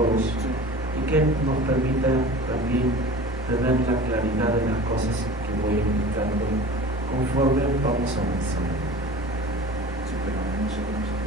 todos, Sí. y que nos permita también tener la claridad de las cosas que voy indicando conforme vamos avanzando. Sí, pero no sé cómo se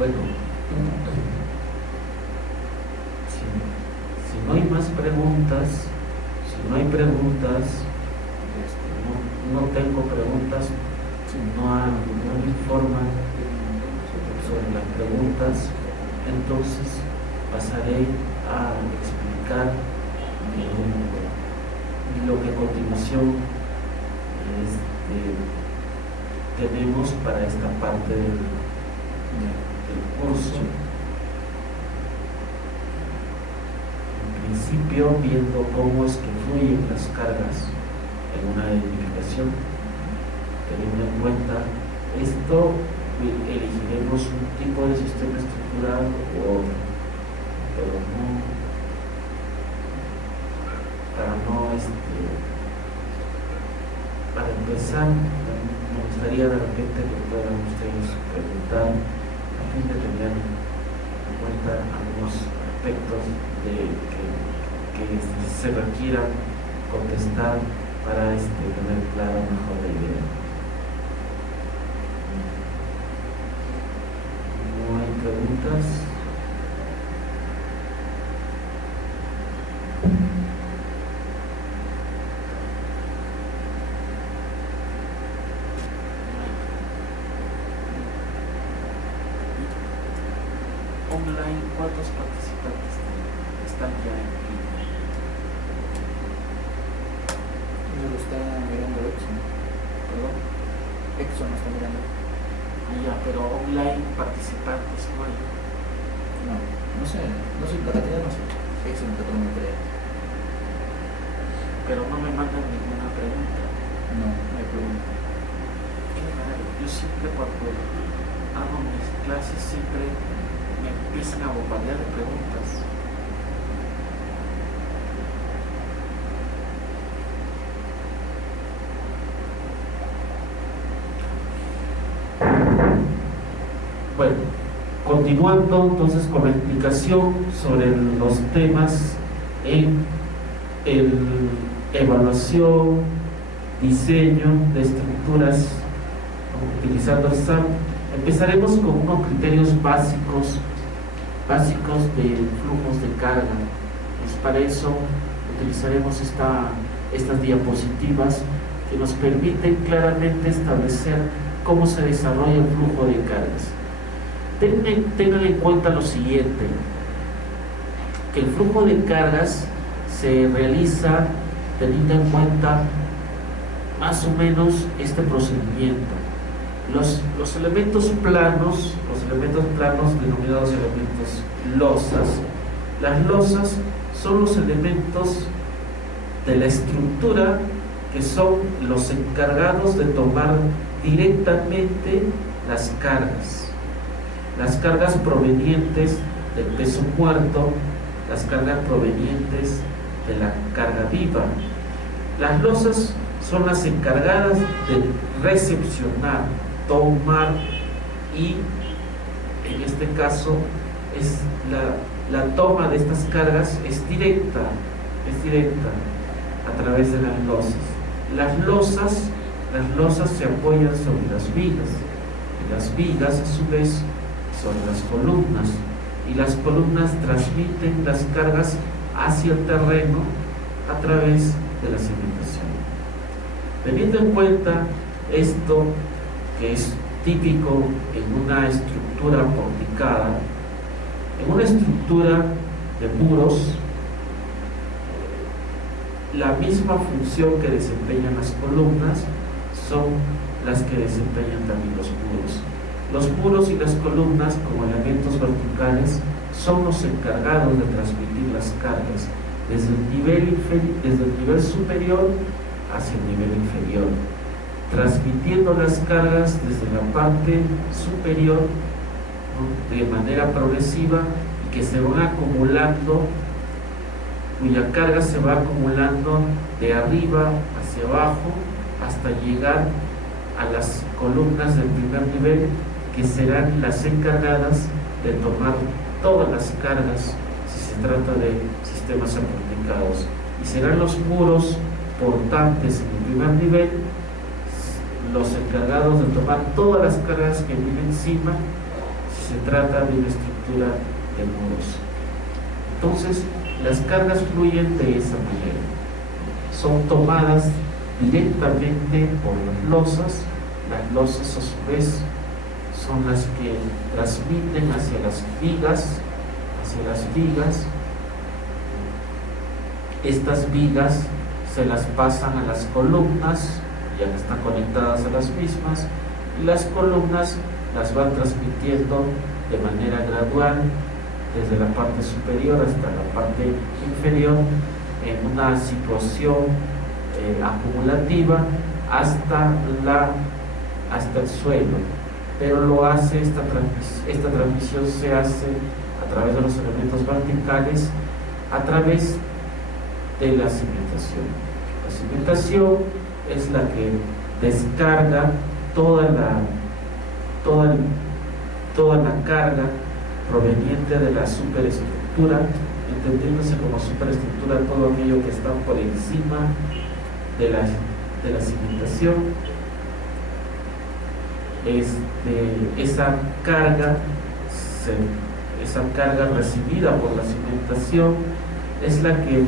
Bueno, si no hay más preguntas, si no hay preguntas, no tengo preguntas, no hay forma sobre las preguntas, entonces pasaré a explicar lo que a continuación tenemos para esta parte del curso. En principio, viendo cómo es que fluyen las cargas en una edificación, teniendo en cuenta esto, elegiremos un tipo de sistema estructural o otro, pero no para empezar, me gustaría de repente que puedan ustedes preguntar a fin de tener en cuenta algunos aspectos que se requieran contestar para tener clara mejor la idea. ¿No hay preguntas? Online, ¿cuántos participantes están ya en línea? No lo está mirando Exxon. ¿Perdón? Exxon lo está mirando. Ya, pero online participantes no hay. No sé, la cantidad no sé. Exxon está tomando tarea. Pero no me mandan ninguna pregunta. No hay pregunta. Qué raro. Yo siempre cuando hago mis clases siempre me empiezan a bombardear de preguntas. Bueno, continuando entonces con la explicación sobre los temas en evaluación, diseño de estructuras utilizando el SAP, empezaremos con unos criterios básicos de flujos de carga. Pues para eso utilizaremos estas diapositivas que nos permiten claramente establecer cómo se desarrolla el flujo de cargas. Tengan en cuenta lo siguiente, que el flujo de cargas se realiza teniendo en cuenta más o menos este procedimiento. Los elementos planos denominados elementos losas, las losas son los elementos de la estructura que son los encargados de tomar directamente las cargas provenientes del peso muerto, las cargas provenientes de la carga viva. Las losas son las encargadas de recepcionar, tomar, y en este caso es la toma de estas cargas es directa a través de las losas. Las losas se apoyan sobre las vigas, y las vigas a su vez sobre las columnas, y las columnas transmiten las cargas hacia el terreno a través de la cimentación. Teniendo en cuenta esto, que es típico en una estructura porticada, en una estructura de muros, la misma función que desempeñan las columnas son las que desempeñan también los muros. Los muros y las columnas, como elementos verticales, son los encargados de transmitir las cargas desde el nivel superior hacia el nivel inferior, transmitiendo las cargas desde la parte superior, ¿no?, de manera progresiva, y que se van acumulando, cuya carga se va acumulando de arriba hacia abajo hasta llegar a las columnas del primer nivel, que serán las encargadas de tomar todas las cargas si se trata de sistemas amorticados, y serán los muros portantes en el primer nivel los encargados de tomar todas las cargas que vienen encima si se trata de una estructura de muros. Entonces, las cargas fluyen de esa manera, son tomadas directamente por las losas a su vez son las que transmiten hacia las vigas. Estas vigas se las pasan a las columnas, ya que están conectadas a las mismas, y las columnas las van transmitiendo de manera gradual desde la parte superior hasta la parte inferior, en una situación acumulativa hasta el suelo. Pero esta transmisión se hace a través de los elementos verticales, a través de la cimentación. La cimentación es la que descarga toda la carga proveniente de la superestructura, entendiéndose como superestructura todo aquello que está por encima de la cimentación. Esa carga recibida por la cimentación es la que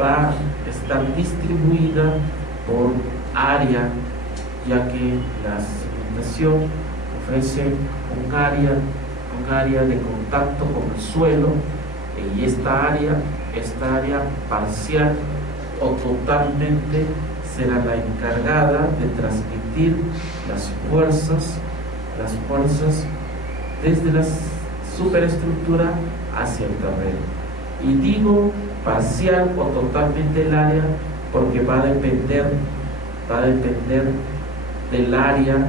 va a estar distribuida por área, ya que la cimentación ofrece un área de contacto con el suelo, y esta área parcial o totalmente será la encargada de transmitir las fuerzas desde la superestructura hacia el terreno. Y digo parcial o totalmente el área porque va a depender del área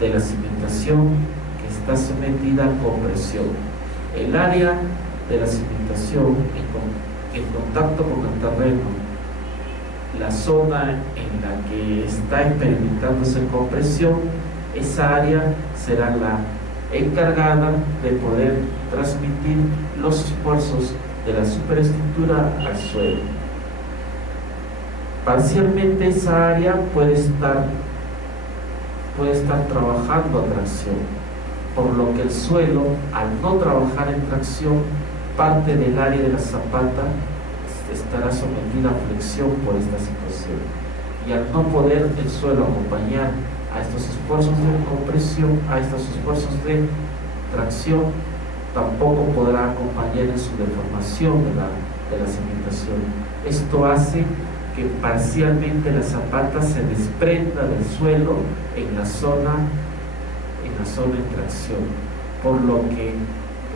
de la cimentación que está sometida a compresión. El área de la cimentación en contacto con el terreno, la zona en la que está experimentándose compresión, esa área será la encargada de poder transmitir los esfuerzos de la superestructura al suelo. Parcialmente esa área puede estar trabajando a tracción, por lo que el suelo, al no trabajar en tracción, parte del área de la zapata estará sometida a flexión por esta situación, y al no poder el suelo acompañar a estos esfuerzos de compresión, a estos esfuerzos de tracción, tampoco podrá acompañar en su deformación de la cimentación. Esto hace que parcialmente la zapata se desprenda del suelo en la zona en tracción, por lo que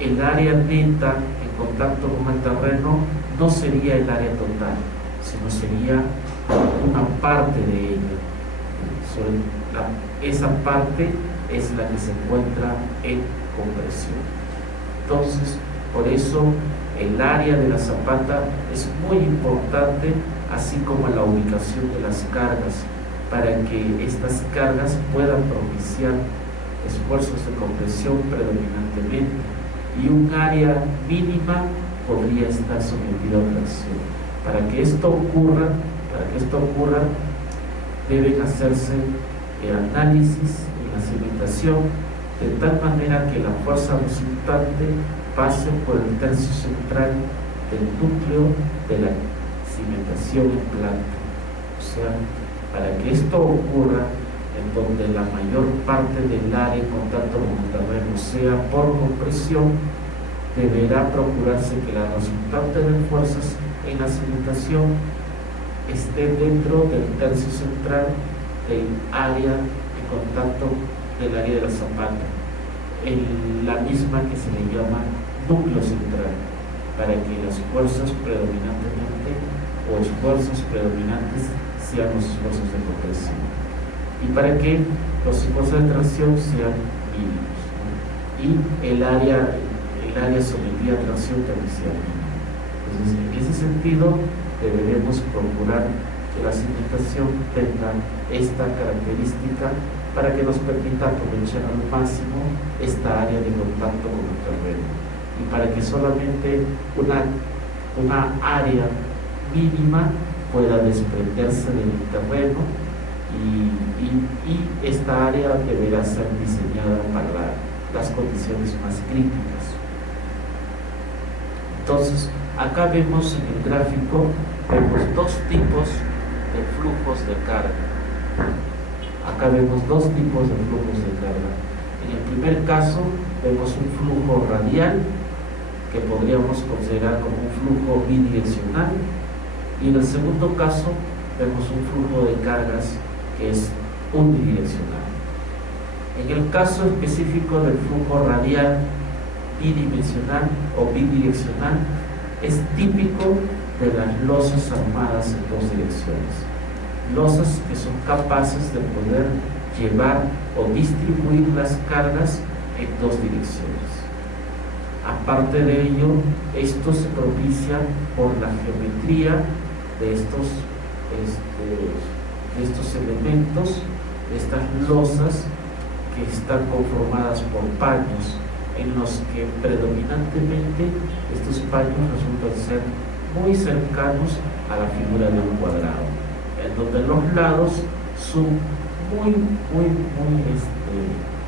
el área neta en contacto con el terreno no sería el área total, sino sería una parte de ella. esa parte es la que se encuentra en compresión. Entonces, por eso el área de la zapata es muy importante, así como la ubicación de las cargas, para que estas cargas puedan propiciar esfuerzos de compresión predominantemente, y un área mínima podría estar sometida a tracción. Para que esto ocurra, deben hacerse análisis en la cimentación de tal manera que la fuerza resultante pase por el tercio central del núcleo de la cimentación en planta. O sea, para que esto ocurra, en donde la mayor parte del área en contacto con el terreno sea por compresión, deberá procurarse que la resultante de fuerzas en la cimentación esté dentro del tercio central del área en contacto del área de la zapata, en la misma que se le llama núcleo central, para que las fuerzas predominantemente o esfuerzos predominantes sean los esfuerzos de compresión, y para que los esfuerzos de tracción sean mínimos, ¿no? Y el área sometida a tracción también sea mínima. Entonces, en ese sentido, deberemos procurar que la cimentación tenga esta característica para que nos permita aprovechar al máximo esta área de contacto con el terreno, y para que solamente una área mínima pueda desprenderse del terreno, y esta área deberá ser diseñada para las condiciones más críticas. Entonces, acá vemos en el gráfico, dos tipos de flujos de carga. Acá vemos dos tipos de flujos de carga. En el primer caso, vemos un flujo radial, que podríamos considerar como un flujo bidireccional, y en el segundo caso, vemos un flujo de cargas que es unidireccional. En el caso específico del flujo radial bidimensional o bidireccional, es típico de las losas armadas en dos direcciones, losas que son capaces de poder llevar o distribuir las cargas en dos direcciones. Aparte de ello, esto se propicia por la geometría de estos elementos, de estas losas, que están conformadas por paños, en los que predominantemente estos paños resultan ser muy cercanos a la figura de un cuadrado, en donde los lados son muy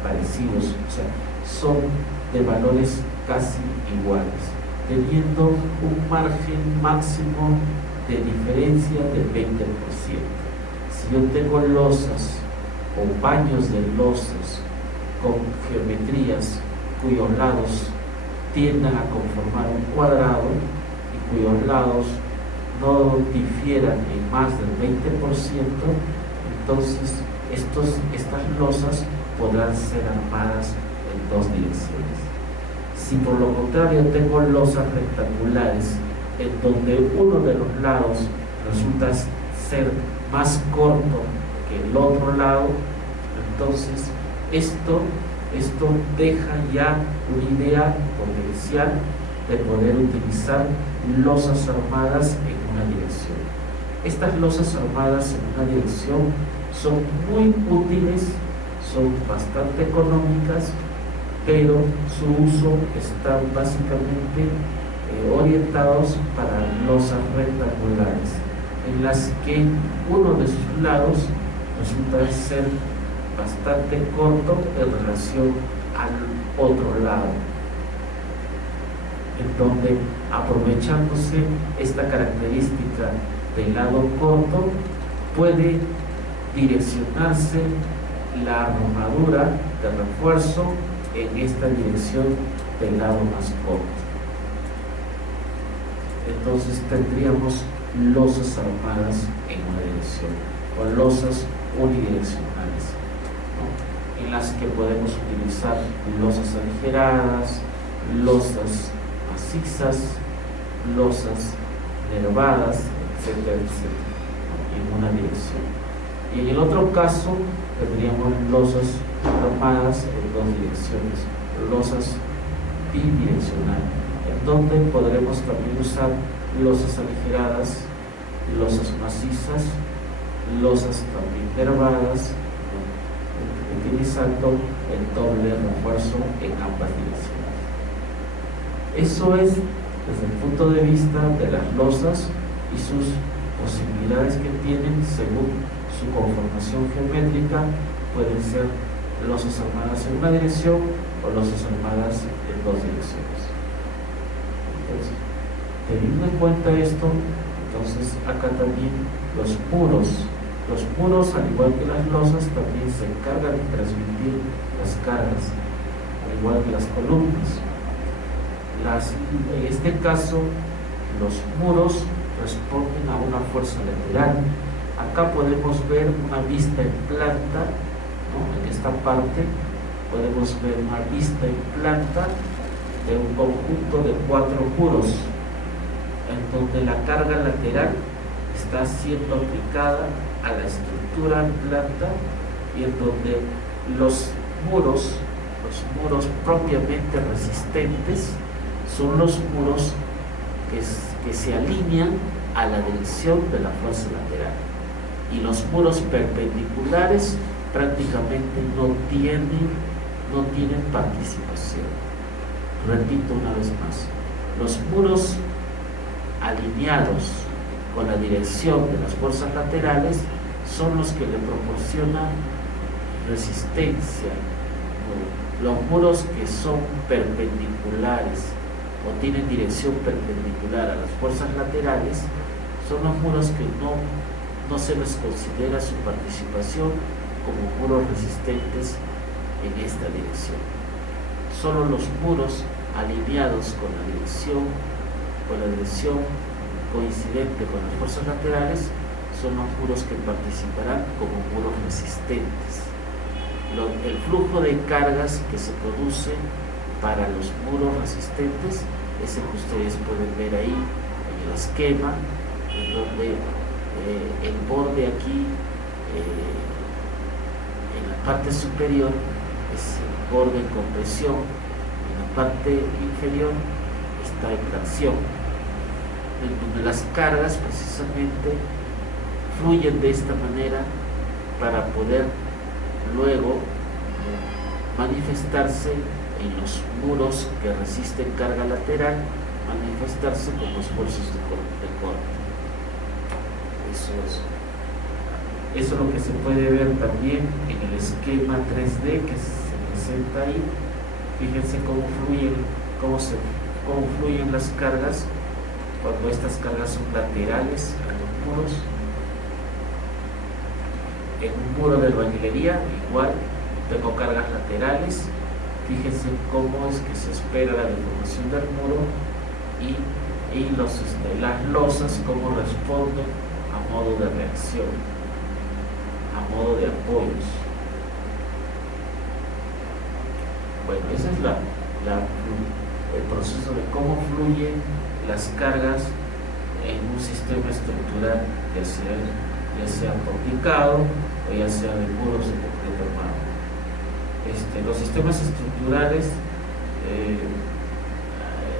parecidos, o sea, son de valores casi iguales, teniendo un margen máximo de diferencia del 20%. Si yo tengo losas o paños de losas con geometrías cuyos lados tiendan a conformar un cuadrado y cuyos lados no difieran en más del 20%, entonces estas losas podrán ser armadas en dos direcciones. Si por lo contrario tengo losas rectangulares en donde uno de los lados resulta ser más corto que el otro lado, entonces esto deja ya una idea potencial de poder utilizar losas armadas en una dirección. Estas losas armadas en una dirección son muy útiles, son bastante económicas, pero su uso está básicamente orientados para losas rectangulares, en las que uno de sus lados resulta ser bastante corto en relación al otro lado, en donde, aprovechándose esta característica del lado corto, puede direccionarse la armadura de refuerzo en esta dirección del lado más corto. Entonces tendríamos losas armadas en una dirección, o losas unidireccionales, ¿no?, en las que podemos utilizar losas aligeradas, losas macizas, losas nervadas, etcétera, etcétera, ¿no?, en una dirección. Y en el otro caso tendríamos losas armadas en dos direcciones, losas bidireccionales, en donde podremos también usar losas aligeradas, losas macizas, losas también nervadas, ¿no?, utilizando el doble refuerzo en ambas direcciones. Eso es desde el punto de vista de las losas y sus posibilidades que tienen según su conformación geométrica. Pueden ser losas armadas en una dirección o losas armadas en dos direcciones. Entonces, teniendo en cuenta esto, entonces acá también los muros, al igual que las losas, también se encargan de transmitir las cargas, al igual que las columnas. En este caso, los muros responden a una fuerza lateral. Acá podemos ver una vista en planta, ¿no? En esta parte podemos ver una vista en planta de un conjunto de 4 muros, en donde la carga lateral está siendo aplicada a la estructura en planta y en donde los muros propiamente resistentes son los muros que se alinean a la dirección de la fuerza lateral, y los muros perpendiculares prácticamente no tienen participación. Repito una vez más, los muros alineados con la dirección de las fuerzas laterales son los que le proporcionan resistencia. Los muros que son perpendiculares o tienen dirección perpendicular a las fuerzas laterales son los muros que no se les considera su participación como muros resistentes en esta dirección. Solo los muros alineados con la dirección coincidente con las fuerzas laterales son los muros que participarán como muros resistentes. El flujo de cargas que se produce para los muros resistentes es el que ustedes pueden ver ahí en el esquema, en donde el borde aquí en la parte superior es el borde en compresión, en la parte inferior está en tracción, en donde las cargas precisamente fluyen de esta manera para poder luego manifestarse en los muros que resisten carga lateral, manifestarse como esfuerzos de corte. Eso es lo que se puede ver también en el esquema 3D que se presenta ahí. Fíjense cómo fluyen las cargas cuando estas cargas son laterales a los muros. En un muro de albañilería igual tengo cargas laterales. Fíjense cómo es que se espera la deformación del muro y las losas cómo responden a modo de reacción, a modo de apoyos. Bueno, ese es el proceso de cómo fluyen las cargas en un sistema estructural, ya sea porticado o ya sea de muros de concreto armado. Los sistemas estructurales,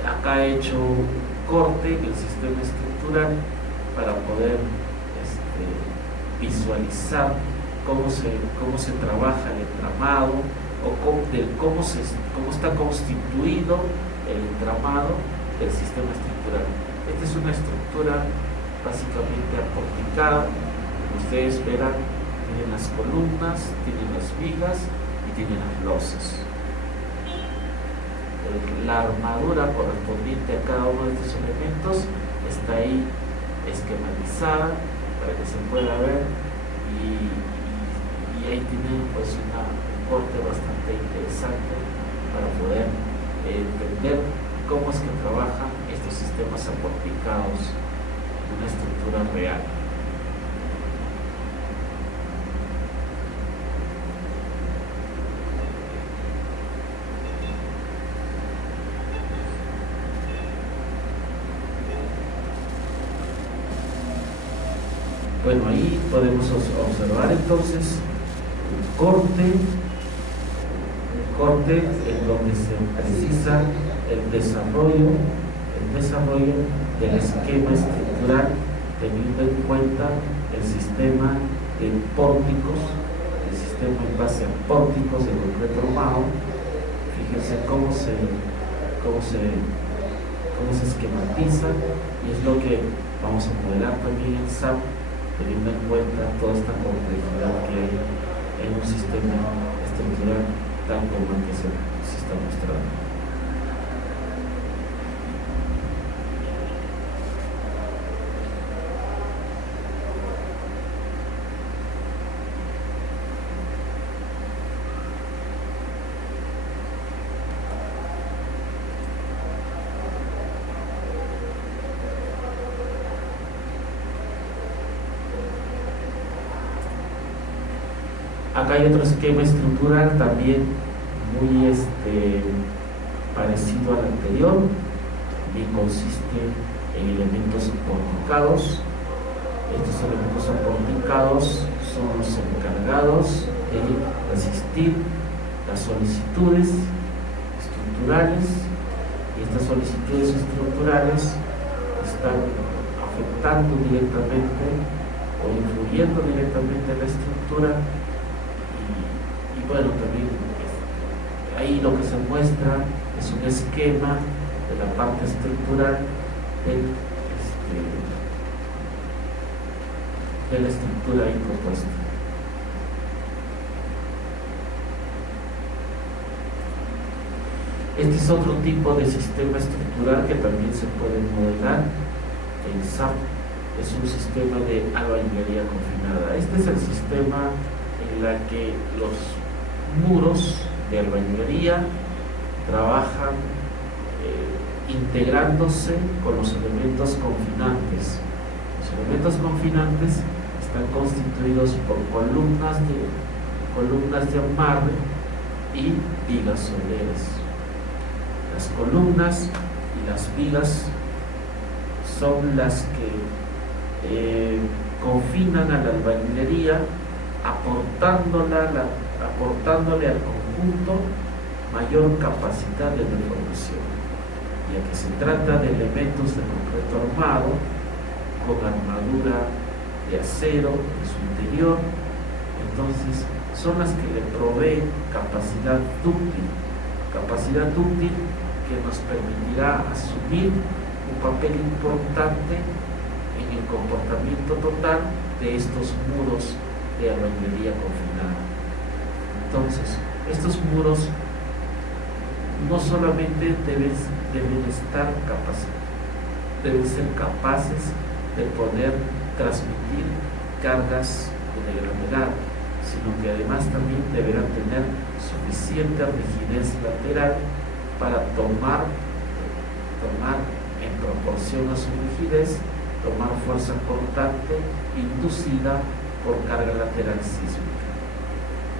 acá he hecho un corte en el sistema estructural para poder visualizar cómo se trabaja el entramado o cómo está constituido el entramado del sistema estructural. Esta es una estructura básicamente aporticada. Como ustedes verán, tienen las columnas, tienen las vigas y tienen las losas. La armadura correspondiente a cada uno de estos elementos está ahí esquematizada para que se pueda ver, y ahí tienen pues un corte bastante interesante para poder entender cómo es que trabajan estos sistemas aporticados en una estructura real. Bueno, ahí podemos observar entonces un corte en donde se precisa el desarrollo del esquema estructural, teniendo en cuenta el sistema de pórticos, el sistema en base a pórticos de concreto armado. Fíjense cómo se esquematiza, y es lo que vamos a modelar también en SAP, teniendo en cuenta toda esta complejidad que hay en un sistema estructural tal como el que se está mostrando. Acá hay otro esquema estructural también muy parecido al anterior, y consiste en elementos porticados. Estos elementos porticados son los encargados de resistir las solicitudes estructurales, y estas solicitudes estructurales están afectando directamente o influyendo directamente en la estructura. Y bueno, también ahí lo que se muestra es un esquema de la parte estructural de la estructura ahí propuesta. Este es otro tipo de sistema estructural que también se puede modelar en SAP. Es un sistema de albañilería confinada. Este es el sistema en la que los muros de albañilería trabajan integrándose con los elementos confinantes. Los elementos confinantes están constituidos por columnas de amarre y vigas soleras. Las columnas y las vigas son las que confinan a la albañilería, aportándole al conjunto mayor capacidad de deformación, ya que se trata de elementos de concreto armado con armadura de acero en su interior. Entonces son las que le proveen capacidad dúctil que nos permitirá asumir un papel importante en el comportamiento total de estos muros de albañilería confinada. Entonces, estos muros no solamente deben ser capaces de poder transmitir cargas de gravedad, sino que además también deberán tener suficiente rigidez lateral para tomar en proporción a su rigidez, tomar fuerza cortante inducida por carga lateral sísmica.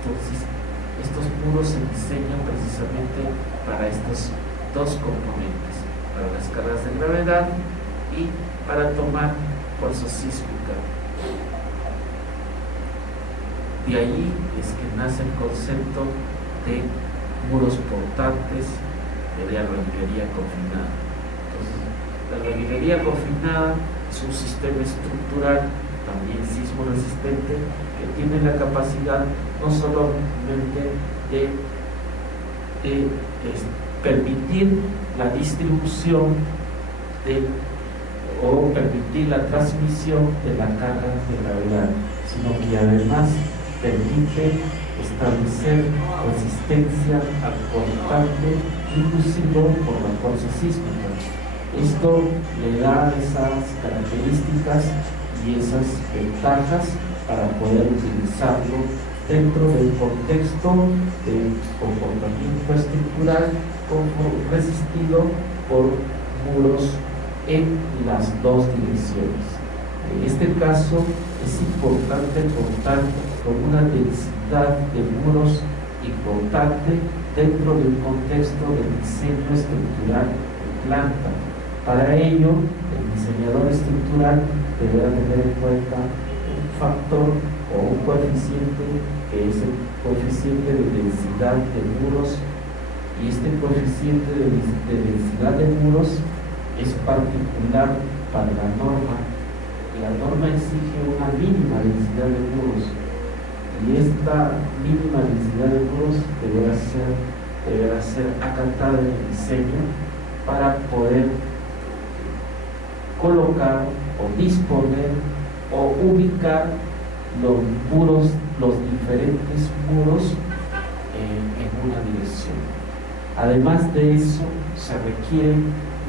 Entonces, estos muros se diseñan precisamente para estos dos componentes, para las cargas de gravedad y para tomar fuerza sísmica. De ahí es que nace el concepto de muros portantes de albañilería confinada. Entonces, la albañilería confinada es un sistema estructural también sismo resistente que tiene la capacidad no solamente de permitir la distribución o permitir la transmisión de la carga de gravedad, sino que además permite establecer resistencia al cortante inducido por la fuerza sísmica. Esto le da esas características y esas ventajas para poder utilizarlo dentro del contexto del comportamiento estructural resistido por muros en las dos direcciones. En este caso es importante contar con una densidad de muros importante dentro de un contexto de diseño estructural de planta. Para ello, el diseñador estructural deberá tener en cuenta factor o un coeficiente que es el coeficiente de densidad de muros, y este coeficiente de densidad de muros es particular para la norma. La norma exige una mínima densidad de muros, y esta mínima densidad de muros deberá ser acatada en el diseño para poder colocar o disponer o ubicar los muros, los diferentes muros en una dirección. Además de eso, se requiere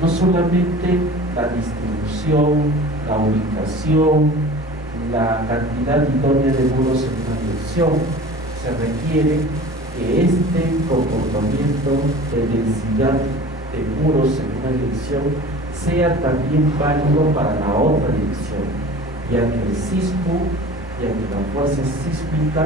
no solamente la distribución, la ubicación, la cantidad idónea de muros en una dirección, se requiere que este comportamiento de densidad de muros en una dirección sea también válido para la otra dirección, ya que el sismo, ya que la fuerza sísmica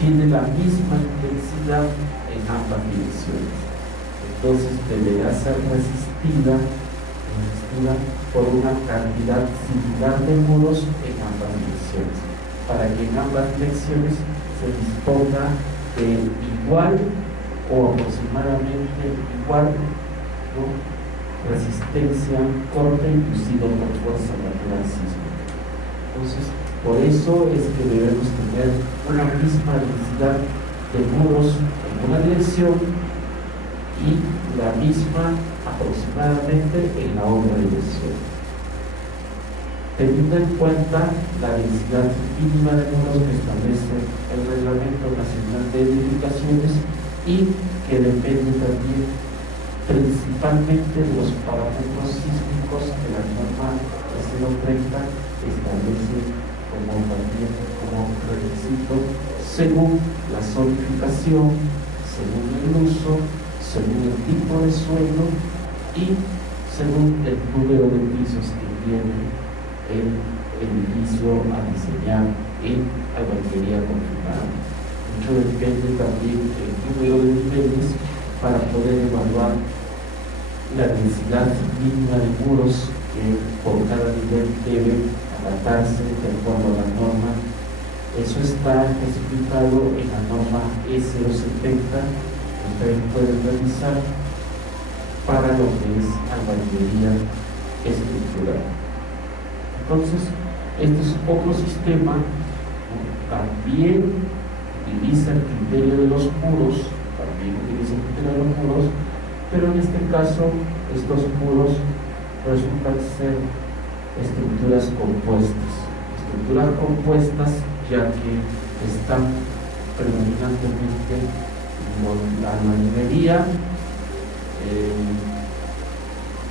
tiene la misma intensidad en ambas direcciones. Entonces deberá ser resistida por una cantidad similar de muros en ambas direcciones, para que en ambas direcciones se disponga de igual o aproximadamente igual, ¿no?, resistencia corte inducido por fuerza natural sísmica. Entonces, por eso es que debemos tener una misma densidad de muros en una dirección y la misma aproximadamente en la otra dirección, teniendo en cuenta la densidad mínima de muros que establece el Reglamento Nacional de Edificaciones y que depende también principalmente de los parámetros sísmicos que la norma 030 establece como requisito según la zonificación, según el uso, según el tipo de suelo y según el número de pisos que tiene el edificio a diseñar en albañilería confirmada. Mucho depende también del número de niveles para poder evaluar la densidad mínima de muros que por cada nivel debe adaptarse de acuerdo a la norma. Eso está explicado en la norma E070, que ustedes pueden revisar para lo que es albañilería estructural. Entonces, este es otro sistema, ¿no?, también utiliza el criterio de los muros, pero en este caso estos muros resultan ser estructuras compuestas, ya que están predominantemente la albañilería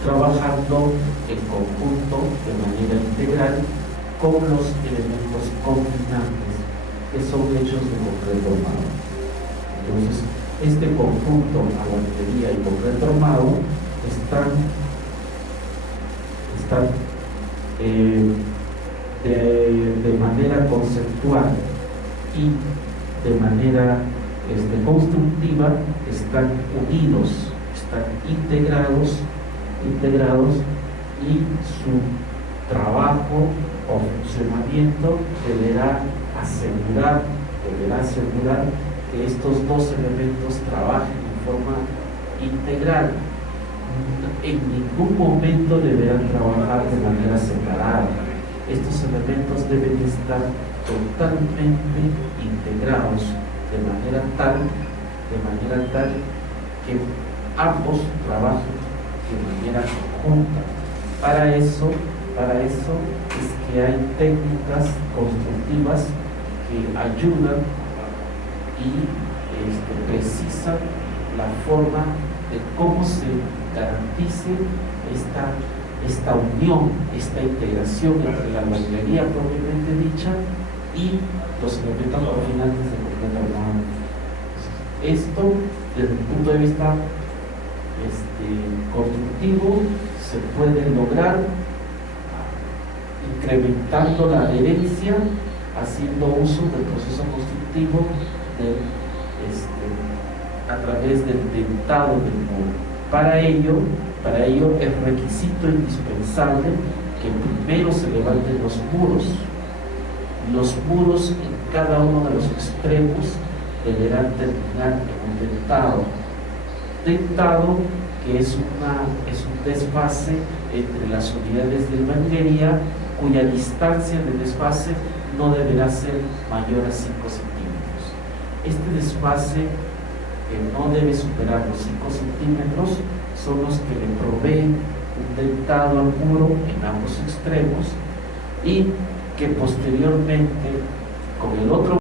trabajando en conjunto de manera integral con los elementos confinantes que son hechos de concreto armado. Entonces, este conjunto, albañilería y concreto armado, están de manera conceptual y de manera constructiva, están unidos, están integrados, y su trabajo o funcionamiento deberá asegurar que estos dos elementos trabajen en forma integral. En ningún momento deberán trabajar de manera separada. Estos elementos deben estar totalmente integrados de manera tal que ambos trabajen de manera conjunta. Para eso es que hay técnicas constructivas que ayudan y precisan la forma de cómo se garantice esta unión, esta integración entre la albañilería propiamente dicha y los elementos confinantes de concreto armado. Esto, desde el punto de vista constructivo, se puede lograr incrementando la adherencia, haciendo uso del proceso constructivo a través del dentado del muro. Para ello es requisito indispensable que primero se levanten los muros. Los muros en cada uno de los extremos deberán terminar en un dentado. Dentado que es un desfase entre las unidades de albañilería, cuya distancia de desfase no deberá ser mayor a 5 centímetros. Este desfase, que no debe superar los 5 centímetros, son los que le proveen un dentado al muro en ambos extremos y que posteriormente con el otro